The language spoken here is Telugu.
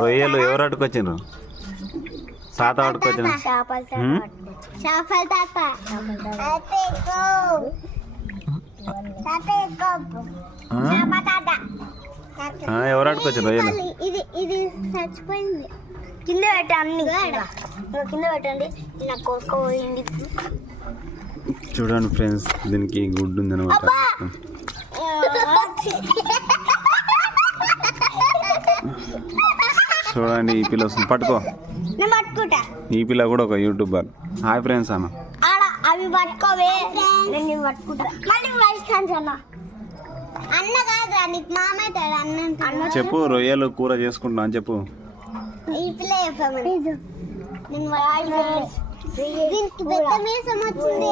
రొయ్యలు ఎవరు అట్టుకొచ్చిండ్రు? తాత పట్టుకొచ్చిన ఎవరు అట్టుకొచ్చిన రొయ్యలు? ఇది చచ్చిపోయింది. కింద పెట్టా అన్ని కింద పెట్టండి. నాకు కోసుకోపోయింది. చూడండి ఫ్రెండ్స్, దీనికి గుడ్డు ఉంది అనమాట. చూడండి, ఈ పిల్ల వస్తుంది, పట్టుకో. పట్టుకుంటా. ఈ పిల్ల కూడా ఒక యూట్యూబర్. హాయ్ ఫ్రెండ్స్ అన్న. అవి పట్టుకోవే, నేను పట్టుకుంటా. మళ్ళీ అన్న కాదురా, నీకు మామవుతాడు అన్న. చెప్పు, రొయ్యలు కూర చేసుకుంటున్నా అని చెప్పు. ఈ పిల్ల చెప్పమని దీనికి పెద్ద మీసం వచ్చింది.